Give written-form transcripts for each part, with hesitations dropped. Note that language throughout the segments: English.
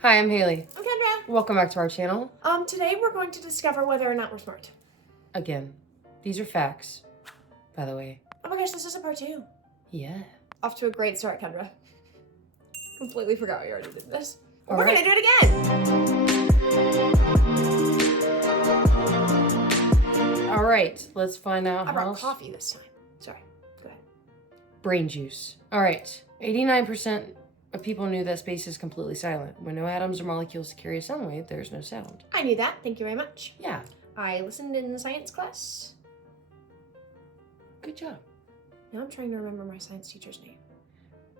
Hi, I'm Haley. I'm Kendra. Welcome back to our channel. Today we're going to discover whether or not we're smart. Again, these are facts, by the way. Oh my gosh, this is a part 2. Yeah. Off to a great start, Kendra. Completely forgot we already did this. All We're right. gonna do it again. All right, let's find out I how. brought coffee this time. Sorry, go ahead. Brain juice. All right, 89% of people knew that space is completely silent. When no atoms or molecules carry a sound wave, there's no sound. I knew that, thank you very much. Yeah, I listened in the science class. good job. Now I'm trying to remember my science teacher's name.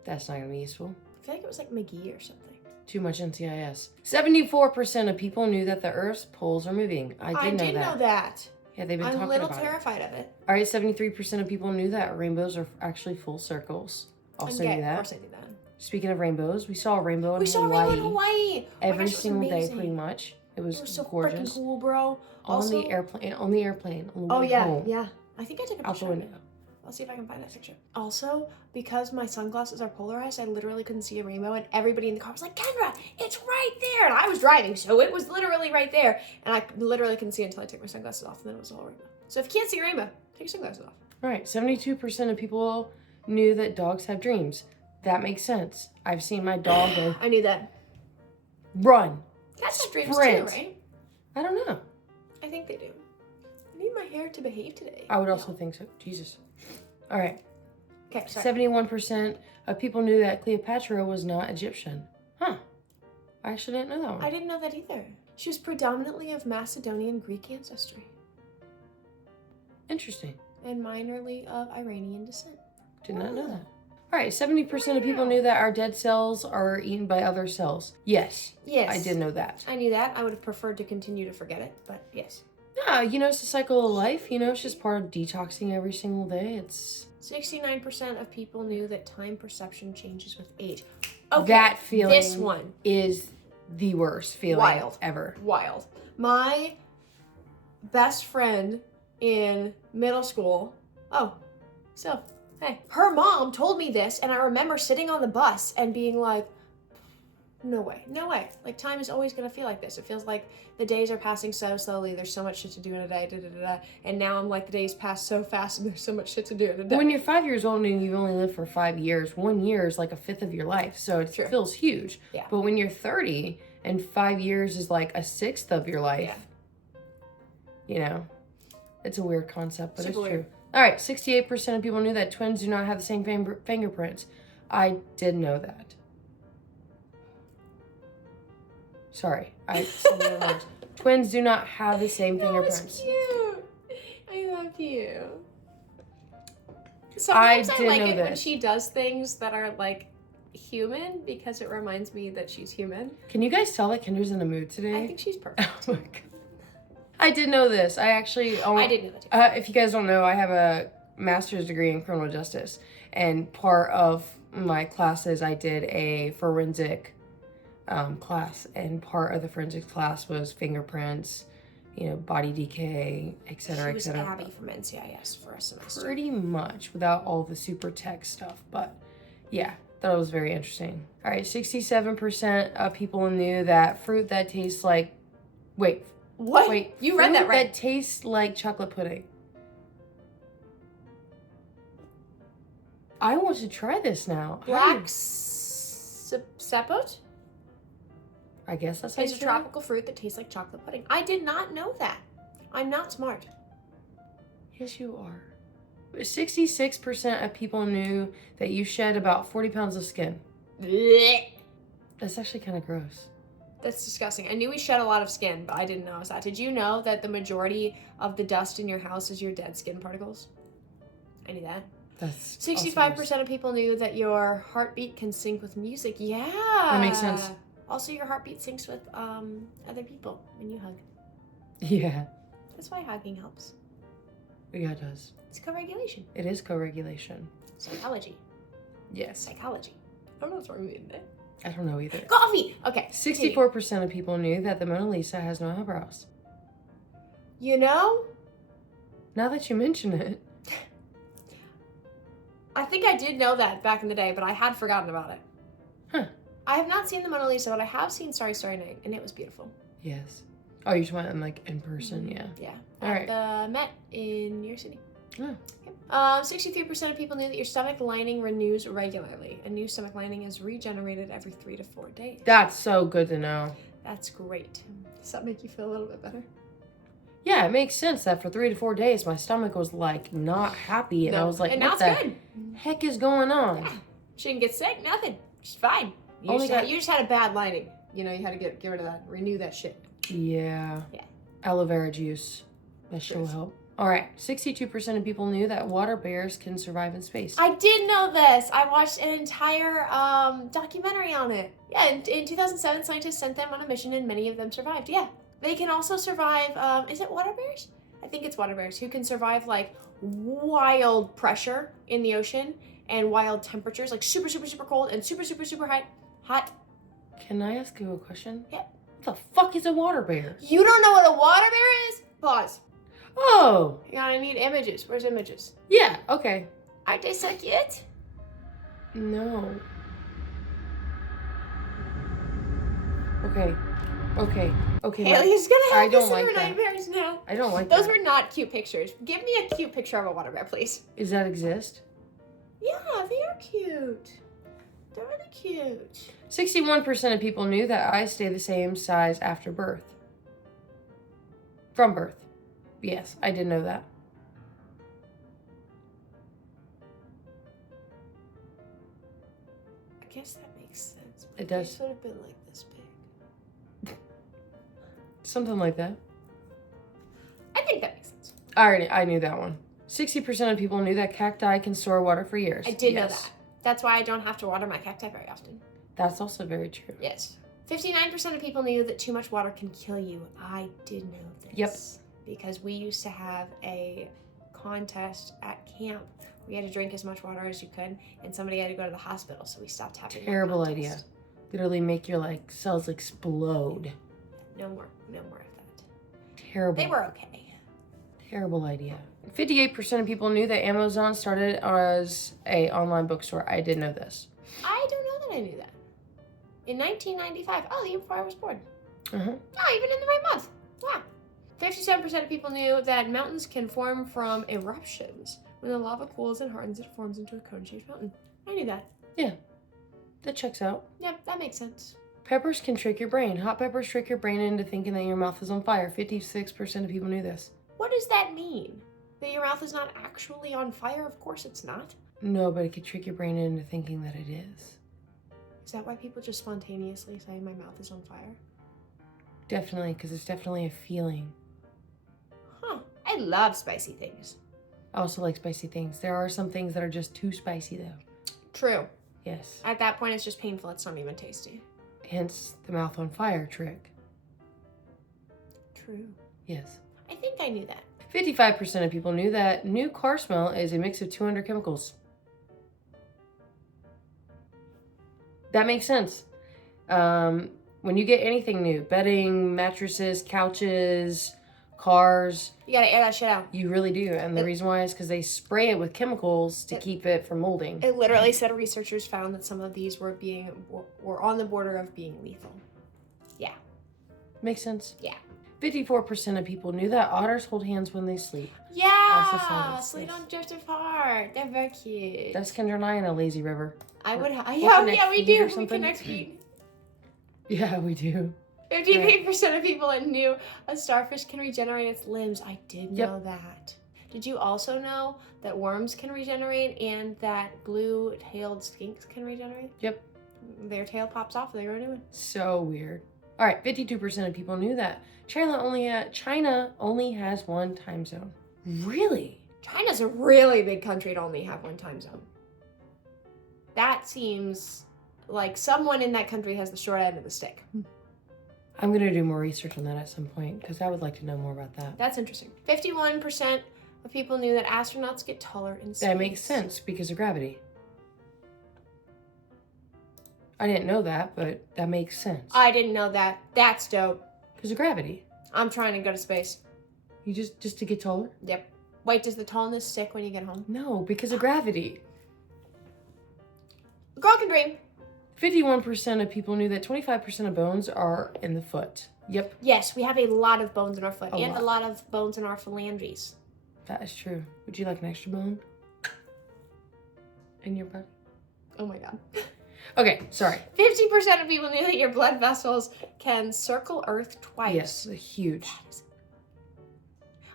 That's not gonna be useful. I feel like it was like McGee or something. Too much NCIS. 74% of people knew that the Earth's poles are moving. I did know that. Yeah, they've been I'm talking a little about terrified of it. it. All right, 73% of people knew that rainbows are actually full circles. Also Okay, knew that. Of course I knew that. Speaking of rainbows, we saw a rainbow in We saw a Hawaii. rainbow in Hawaii. Every gosh, it was single day, amazing. pretty much. It was so gorgeous. freaking cool, bro. On the airplane, on the way home. Yeah. I think I took a Out the picture of it. window. I'll see if I can find that picture. Also, because my sunglasses are polarized, I literally couldn't see a rainbow, and everybody in the car was like, Kendra, it's right there! And I was driving, so it was literally right there. And I literally couldn't see it until I took my sunglasses off, and then it was all rainbow. So if you can't see a rainbow, take your sunglasses off. All right, 72% of people knew that dogs have dreams. That makes sense. I've seen my dog go I knew that. run. Cats have dreams too, Sprint. right? I don't know. I think they do. I need my hair to behave today. I would also think so. Jesus. All right. Okay, sorry. 71% of people knew that Cleopatra was not Egyptian. Huh. I actually didn't know that one. I didn't know that either. She was predominantly of Macedonian Greek ancestry Interesting. and minorly of Iranian descent. Did not know that. All right, 70% of people knew that our dead cells are eaten by other cells. Yes. Yes. I did know that. I knew that. I would have preferred to continue to forget it, but yes. Yeah, it's the cycle of life. It's just part of detoxing every single day. It's 69% of people knew that time perception changes with age. Okay, that feeling. This one. Is the worst feeling Wild. ever. Wild. My best friend in middle school. Hey. Her mom told me this, and I remember sitting on the bus and being like, no way. Like, time is always going to feel like this. It feels like the days are passing so slowly. There's so much shit to do in a day. And now I'm like, the days pass so fast, and there's so much shit to do in a day. When you're 5 years old and you've only lived for 5 years, 1 year is like a fifth of your life. So it True. feels huge. Yeah. But when you're 30 and 5 years is like a sixth of your life, it's a weird concept, but Super it's true. weird. All right, 68% of people knew that twins do not have the same fingerprints. I did know that. Sorry, I said the words. Twins do not have the same fingerprints. That was cute. I love you. Sometimes I did like know it when this. she does things that are like human because it reminds me that she's human. Can you guys tell that Kendra's in the mood today? I think she's perfect. Oh my God. I did know this. I actually... I did know that too. If you guys don't know, I have a master's degree in criminal justice. And part of my classes, I did a forensic class. And part of the forensic class was fingerprints, body decay, et cetera, She was et cetera. Abby from NCIS for a semester. Pretty much, without all the super tech stuff. But yeah, thought it was very interesting. All right, 67% of people knew that fruit that tastes like... Wait, You read that fruit right. that tastes like chocolate pudding. I want to try this now. Black sapot I guess that's how you is a say it. tropical fruit that tastes like chocolate pudding. I did not know that. I'm not smart. Yes, you are. 66% of people knew that you shed about 40 pounds of skin. Blech. That's actually kind of gross. That's disgusting. I knew we shed a lot of skin, but I didn't know it was that. Did you know that the majority of the dust in your house is your dead skin particles? I knew that. That's 65% of people knew that your heartbeat can sync with music. Yeah. That makes sense. Also, your heartbeat syncs with other people when you hug. Yeah. That's why hugging helps. Yeah, it does. It's co-regulation. It is co-regulation. Psychology. Yes. Psychology. I don't know what's wrong with me today. I don't know either. Coffee! Okay. 64% of people knew that the Mona Lisa has no eyebrows. You know, Now that you mention it. I think I did know that back in the day, but I had forgotten about it. Huh. I have not seen the Mona Lisa, but I have seen Starry Starry Night, and it was beautiful. Yes. Oh, you're talking about like in person, yeah. Yeah. All At right. the Met in New York City. Oh. 63% of people knew that your stomach lining renews regularly. A new stomach lining is regenerated every 3 to 4 days. That's so good to know. That's great. Does that make you feel a little bit better? Yeah, it makes sense that for 3 to 4 days my stomach was like not happy, and I was like, and now what it's the good. heck is going on? Yeah. She didn't get sick, nothing. She's fine. You, Only you just had a bad lining. You know, you had to get rid of that, renew that shit. Yeah. Yeah. Aloe vera juice. That sure will Yes. help. All right. 62% of people knew that water bears can survive in space. I did know this. I watched an entire documentary on it. Yeah, in 2007, scientists sent them on a mission, and many of them survived. Yeah. They can also survive, is it water bears? I think it's water bears who can survive like wild pressure in the ocean and wild temperatures, like super, super, super cold and super, super, super hot. Can I ask you a question? Yeah. What the fuck is a water bear? You don't know what a water bear is? Pause. Oh, I need images. Where's images? yeah. Okay. Aren't they so cute? No. Okay. Haley's gonna I have don't this in like her that. nightmares now. I don't like Those that. were not cute pictures. Give me a cute picture of a water bear, please. Does that exist? Yeah, they are cute. They're really cute. 61% of people knew that eyes stay the same size after birth. From birth. Yes, I did know that. I guess that makes sense. It does. These would have been like this big. Something like that. I think that makes sense. I knew that one. 60% of people knew that cacti can store water for years. I did know that. That's why I don't have to water my cacti very often. That's also very true. Yes. 59% of people knew that too much water can kill you. I did know this. Yep. Because we used to have a contest at camp. We had to drink as much water as you could, and somebody had to go to the hospital, so we stopped having that Terrible contest. idea. Literally make your like cells explode. No more of that. Terrible. They were okay. Terrible idea. 58% of people knew that Amazon started as a online bookstore. I did know this. I don't know that I knew that. In 1995, oh, the year before I was born. Uh-huh. Oh, even in the right month. Wow. 57% of people knew that mountains can form from eruptions. When the lava cools and hardens, it forms into a cone-shaped mountain. I knew that. That checks out. Yeah, that makes sense. Peppers can trick your brain. Hot peppers trick your brain into thinking that your mouth is on fire. 56% of people knew this. What does that mean? That your mouth is not actually on fire? Of course it's not. No, but it could trick your brain into thinking that it is. Is that why people just spontaneously say my mouth is on fire? Definitely, because it's definitely a feeling. Huh. I love spicy things. I also like spicy things. There are some things that are just too spicy, though. True. Yes. At that point, it's just painful. It's not even tasty. Hence the mouth on fire trick. True. Yes. I think I knew that. 55% of people knew that new car smell is a mix of 200 chemicals. That makes sense. When you get anything new, bedding, mattresses, couches, cars, You gotta air that shit out. you really do. And the reason why is because they spray it with chemicals to keep it from molding. It literally said researchers found that some of these were on the border of being lethal. Makes sense. Yeah. 54% of people knew that otters hold hands when they sleep. Yeah, science, sleep yes. on drift apart. They're very cute. That's Kendra and I in a lazy river. I would. We'll Yeah, connect we feet or do. We something. connect feet. Yeah, we do. 58% of people knew a starfish can regenerate its limbs. I did know that. Did you also know that worms can regenerate and that blue-tailed skinks can regenerate? Yep. Their tail pops off, they grow a new one. So weird. All right, 52% of people knew that China only has one time zone. Really? China's a really big country to only have one time zone. That seems like someone in that country has the short end of the stick. I'm going to do more research on that at some point because I would like to know more about that. That's interesting. 51% of people knew that astronauts get taller in space. That makes sense because of gravity. I didn't know that, but that makes sense. I didn't know that. That's dope. Because of gravity. I'm trying to go to space. You just to get taller? Yep. Wait, does the tallness stick when you get home? No, because of gravity. A girl can dream. 51% of people knew that 25% of bones are in the foot. Yep, Yes, we have a lot of bones in our foot A and lot. a lot of bones in our phalanges. that is true. Would you like an extra bone in your butt? Oh my god. Okay, sorry. 50% of people knew that your blood vessels can circle Earth twice. Yes, huge.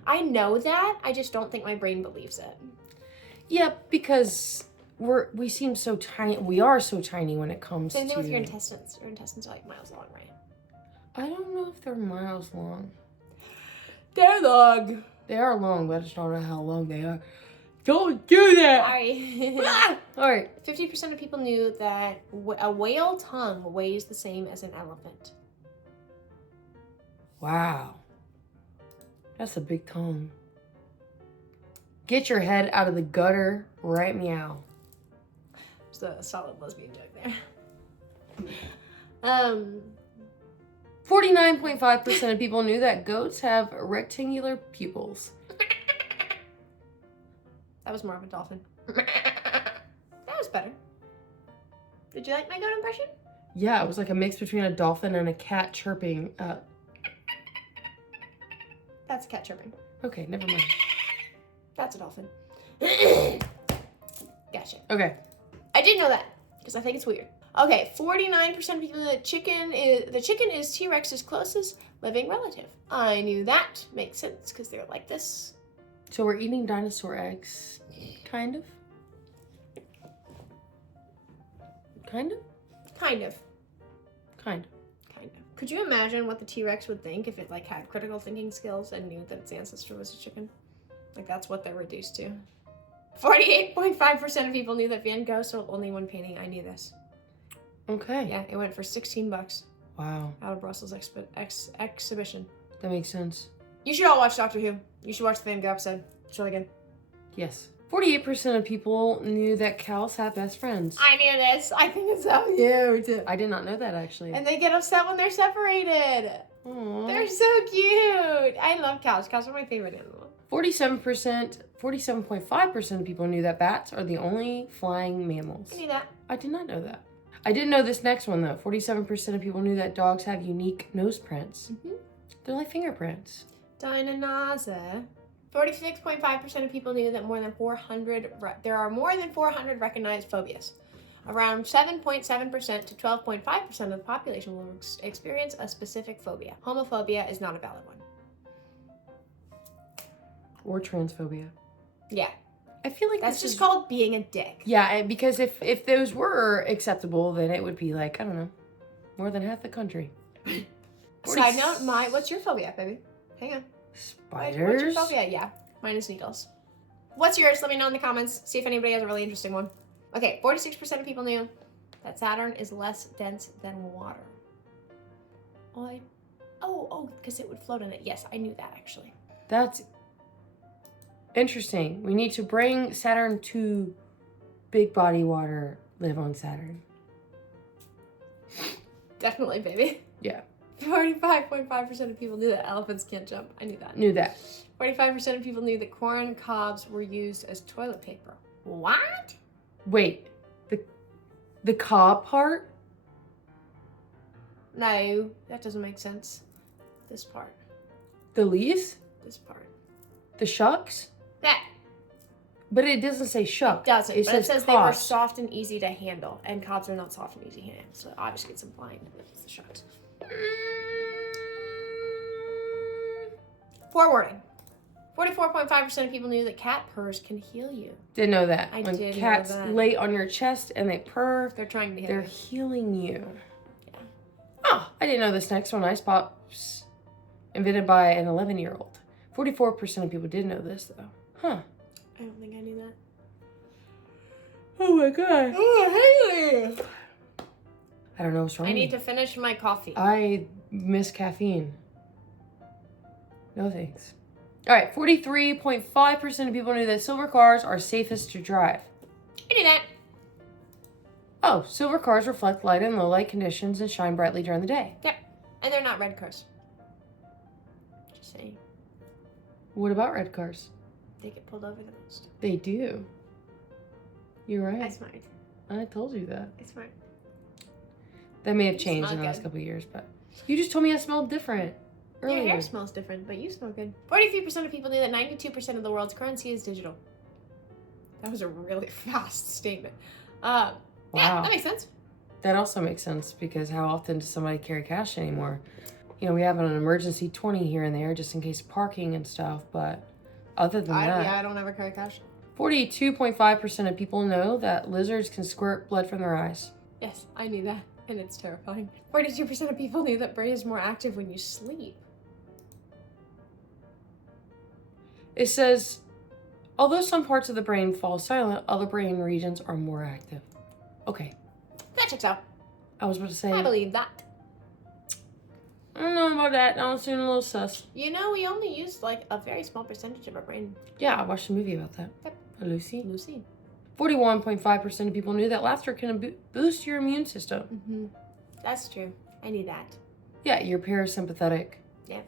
I know that. I just don't think my brain believes it. Yep, because we seem so tiny. We are so tiny when it comes Same to. thing with your intestines. Your intestines are like miles long, right? I don't know if they're miles long. They're long. They are long, but I just don't know how long they are. Don't do that. Sorry. All right. 50% of people knew that a whale tongue weighs the same as an elephant. Wow. That's a big tongue. Get your head out of the gutter right meow. It's a solid lesbian joke there. 49.5% of people knew that goats have rectangular pupils. That was more of a dolphin. That was better. Did you like my goat impression? Yeah, it was like a mix between a dolphin and a cat chirping. That's a cat chirping. Okay, never mind. That's a dolphin. Gotcha. Okay. I didn't know that because I think it's weird. Okay, 49% of people know that the chicken is T-Rex's closest living relative. I knew that. Makes sense because they're like this. So we're eating dinosaur eggs. Kind of? Kind of? Kind of. Kind of. Kind of. Could you imagine what the T-Rex would think if it like had critical thinking skills and knew that its ancestor was a chicken? Like that's what they're reduced to. 48.5% of people knew that Van Gogh sold only one painting. I knew this. Okay. Yeah, it went for $16 Wow. out of Brussels exhibition. That makes sense. You should all watch Doctor Who. You should watch the Van Gogh episode. It's really good. Yes. 48% of people knew that cows have best friends. I knew this. I think it's so cute. I did not know that actually. And they get upset when they're separated. Aww. They're so cute. I love cows. Cows are my favorite animal. 47.5% of people knew that bats are the only flying mammals. I knew that. I did not know that. I didn't know this next one though. 47% of people knew that dogs have unique nose prints. Mm-hmm. They're like fingerprints. Dinonaza. 46.5% of people knew that there are more than 400 recognized phobias. Around 7.7% to 12.5% of the population will experience a specific phobia. Homophobia is not a valid one. Or transphobia. Yeah. I feel like That's this just is... called being a dick. Yeah, because if those were acceptable, then it would be like, I don't know, more than half the country. Side note, what's your phobia, baby? Hang on. Spiders? What's your phobia? Yeah, mine is needles. What's yours? Let me know in the comments. See if anybody has a really interesting one. Okay, 46% of people knew that Saturn is less dense than water. Oh, because it would float in it. Yes, I knew that actually. That's interesting. We need to bring Saturn to big body water, live on Saturn. Definitely, baby. Yeah. 45.5% of people knew that elephants can't jump. I knew that. Knew that. 45% of people knew that corn cobs were used as toilet paper. What? Wait, the cob part? No, that doesn't make sense. This part. The leaves? This part. The shucks? That But it doesn't say shuck. doesn't. It says they were cobs. soft and easy to handle, and cobs are not soft and easy to handle. So obviously it's implying that it's the shucks. Forewarning. 44.5% of people knew that cat purrs can heal you. Didn't know that. I when did know cats that. lay on your chest and they purr, They're trying to heal they're you. healing you. Yeah. Oh, I didn't know this next one. Ice Pops, invented by an 11-year-old. 44% of people did know this though. Huh. I don't think I knew that. Oh my god. Oh, Haley! I don't know what's wrong. I need to finish my coffee. I miss caffeine. No thanks. All right, 43.5% of people knew that silver cars are safest to drive. I knew that. Oh, silver cars reflect light in low light conditions and shine brightly during the day. Yep. And they're not red cars. Just saying. What about red cars? They get pulled over the most. They do. You're right. I'm smart. I told you that. I'm smart. That may have You changed smell in the last good. couple of years, but you just told me I smelled different earlier. Your hair smells different, but you smell good. 43% of people knew that 92% of the world's currency is digital. That was a really fast statement. Yeah, Wow. that makes sense. That also makes sense because how often does somebody carry cash anymore? You know, we have an emergency 20 here and there just in case parking and stuff, but other than that, I don't ever carry cash. 42.5% of people know that lizards can squirt blood from their eyes. Yes, I knew that, and it's terrifying. 42% of people knew that brain is more active when you sleep. It says, although some parts of the brain fall silent, other brain regions are more active. Okay, That checks out. I was about to say, I believe that. I don't know about that. That seemed a little sus. You know, we only use like a very small percentage of our brain. Yeah, I watched a movie about that. Yep. Lucy. Lucy. 41.5% of people knew that laughter can boost your immune system. Mm-hmm. That's true. I knew that. Yeah, your parasympathetic Yeah.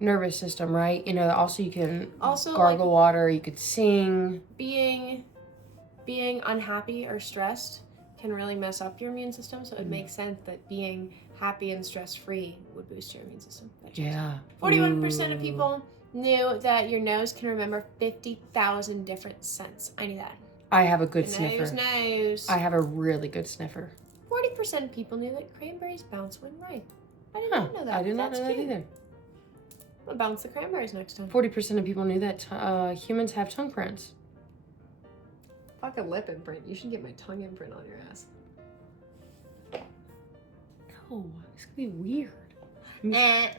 nervous system, right? You know, also you can Also, gargle water, you could sing. Being unhappy or stressed can really mess up your immune system, so it makes sense that being happy and stress-free would boost your immune system. Yeah. 41% of Ooh. people knew that your nose can remember 50,000 different scents. I knew that. I have a good sniffer. Nose. I have a really good sniffer. 40% of people knew that cranberries bounce when ripe. I did Huh. not know that. I did not That's know that cute. either. I'm gonna bounce the cranberries next time. 40% of people knew that humans have tongue prints. Fuck a lip imprint. You should get my tongue imprint on your ass. No, it's gonna be weird. It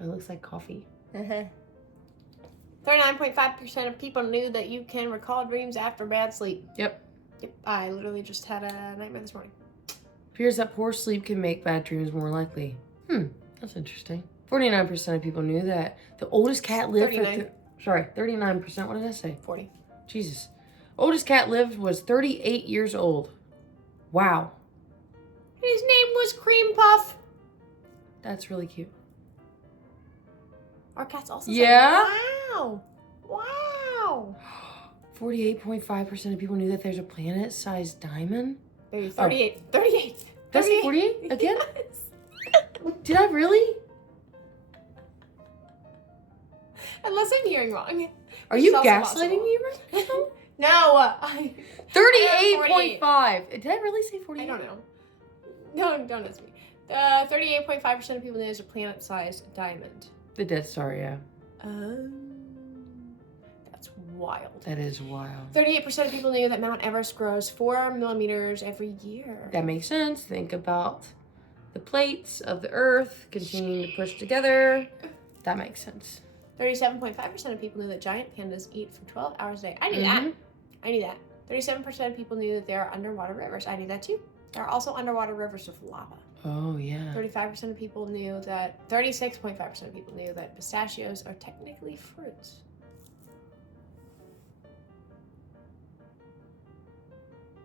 looks like coffee. 39.5% of people knew that you can recall dreams after bad sleep. Yep. Yep. I literally just had a nightmare this morning. Appears that poor sleep can make bad dreams more likely. That's interesting. 49% of people knew that the oldest cat lived 39. 39%. What did I say? 40. Jesus. Oldest cat lived was 38 years old. Wow. His name was Cream Puff. That's really cute. Our cats also Yeah? said, wow. Wow. 48.5% of people knew that there's a planet-sized diamond. Baby, 38. 38. Did I say 48 again? Yes. Did I really? Unless I'm hearing wrong. Are Which you is also gaslighting possible. me right now? No. 38.5. Did I really say 48? I don't know. No, don't ask me. 38.5% of people know there's a planet-sized diamond. The Dead Star, yeah. That's wild. That is wild. 38% of people knew that Mount Everest grows 4 millimeters every year. That makes sense. Think about the plates of the Earth continuing to push together. That makes sense. 37.5% of people knew that giant pandas eat for 12 hours a day. I knew that. I knew that. 37% of people knew that there are underwater rivers. I knew that too. There are also underwater rivers with lava. Oh, yeah. 35% of people knew that, 36.5% of people knew that pistachios are technically fruits.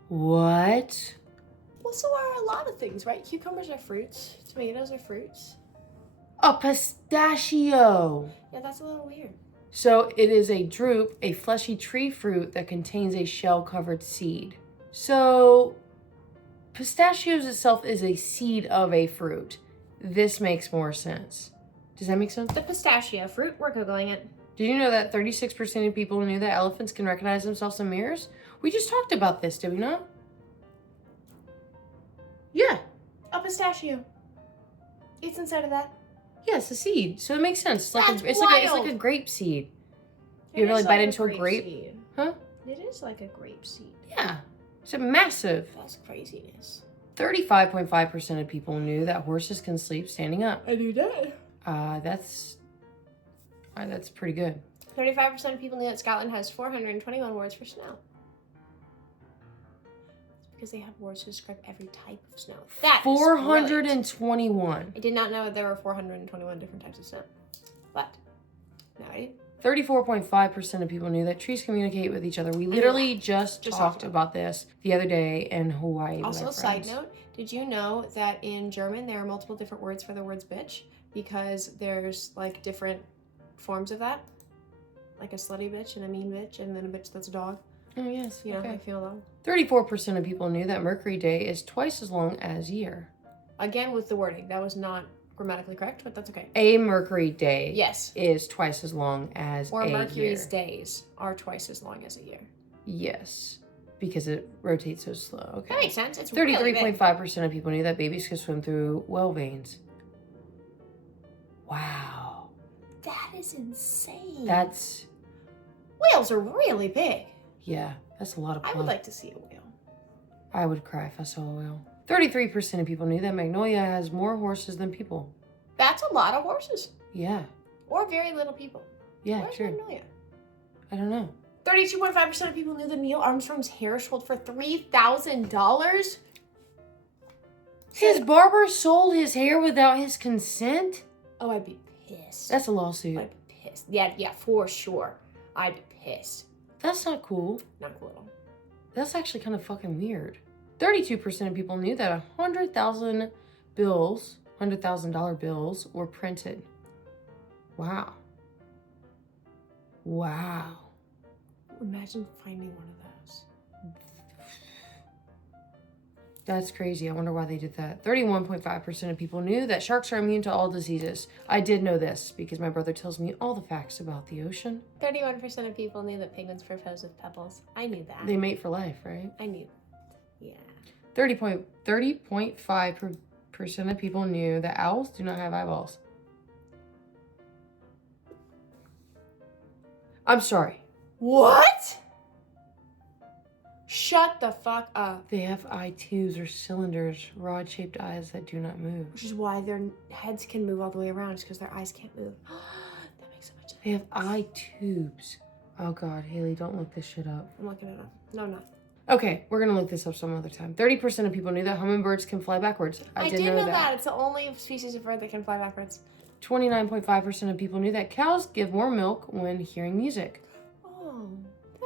What? Well, so are a lot of things, right? Cucumbers are fruits. Tomatoes are fruits. A pistachio. Yeah, that's a little weird. So it is a drupe, a fleshy tree fruit that contains a shell-covered seed. So pistachios itself is a seed of a fruit. This makes more sense. Does that make sense? The pistachio fruit, we're Googling it. Did you know that 36% of people knew that elephants can recognize themselves in mirrors? We just talked about this, did we not? Yeah. A pistachio. It's inside of that. Yeah, it's a seed. So it makes sense. It's like That's it's wild. like a grape seed. It You ever is like bite like into a grape? seed. Huh? It is like a grape seed. Yeah. It's a massive. That's craziness. 35.5% of people knew that horses can sleep standing up. I knew that. That's pretty good. 35% of people knew that Scotland has 421 words for snow. It's because they have words to describe every type of snow. That is brilliant. 421. I did not know there were 421 different types of snow. But, now I do. 34.5% of people knew that trees communicate with each other. We literally just talked about this the other day in Hawaii. Also, side note, did you know that in German there are multiple different words for the words bitch? Because there's like different forms of that. Like a slutty bitch and a mean bitch and then a bitch that's a dog. Oh, yes. You know how I Okay. feel though. 34% of people knew that Mercury Day is twice as long as year. Again, with the wording, that was not grammatically correct, but that's okay. A Mercury Day Yes. is twice as long as Or a Mercury's year. days are twice as long as a year. Yes, because it rotates so slow. Okay. That makes sense. It's really big. 33.5% of people knew that babies could swim through well veins. Wow. That is insane. That's, Whales are really big. yeah, that's a lot of I blood. would like to see a whale. I would cry if I saw a whale. 33% of people knew that Magnolia has more horses than people. That's a lot of horses. Yeah. Or very little people. Yeah, Where's true. Magnolia? I don't know. 32.5% of people knew that Neil Armstrong's hair sold for $3,000. His barber sold his hair without his consent? Oh, I'd be pissed. That's a lawsuit. I'd be pissed. Yeah, for sure. I'd be pissed. That's not cool. Not cool at all. That's actually kind of fucking weird. 32% of people knew that $100,000 bills were printed. Wow. Wow. Imagine finding one of those. That's crazy. I wonder why they did that. 31.5% of people knew that sharks are immune to all diseases. I did know this because my brother tells me all the facts about the ocean. 31% of people knew that penguins propose with pebbles. I knew that. They mate for life, right? I knew. Yeah. 30.5% of people knew that owls do not have eyeballs. I'm sorry. What? Shut the fuck up. They have eye tubes or cylinders, rod-shaped eyes that do not move. Which is why their heads can move all the way around, because their eyes can't move. That makes so much sense. They have eye tubes. Oh God, Haley, don't look this shit up. I'm looking it up. No, I'm not. Okay, we're gonna look this up some other time. 30% of people knew that hummingbirds can fly backwards. I did know that. It's the only species of bird that can fly backwards. 29.5% of people knew that cows give more milk when hearing music. Oh,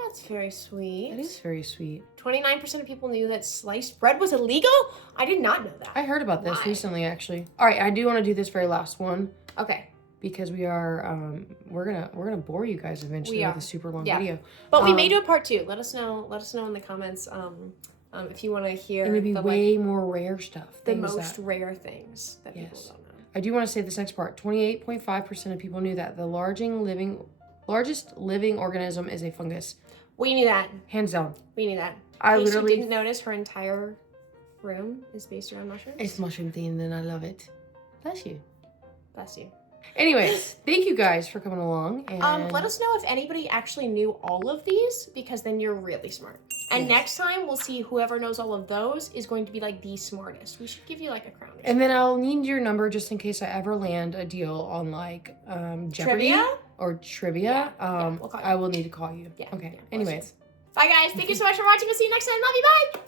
that's very sweet. That is very sweet. 29% of people knew that sliced bread was illegal? I did not know that. I heard about this Why? recently, actually. All right, I do want to do this very last one Okay. because we are we're gonna bore you guys eventually We with are. a super long Yeah. video. But we may do a part 2. Let us know in the comments if you want to hear And it'd be the, way more rare stuff. the things most that- rare things that people Yes. don't know. I do want to say this next part. 28.5% of people knew that the largest living organism is a fungus. We knew that. Hands down. We knew that. I In case literally- you didn't notice, her entire room is based around mushrooms. It's mushroom themed and I love it. Bless you. Bless you. Anyways, thank you guys for coming along. And Let us know if anybody actually knew all of these, because then you're really smart. And Yes. next time we'll see whoever knows all of those is going to be like the smartest. We should give you like a crown. Or And then I'll need your number just in case I ever land a deal on like Jeopardy Trivia? or trivia. Yeah, we'll call you. I will need to call you. Yeah. Okay. yeah, Anyways. Bye guys. Thank you so much for watching. We'll see you next time. Love you. Bye.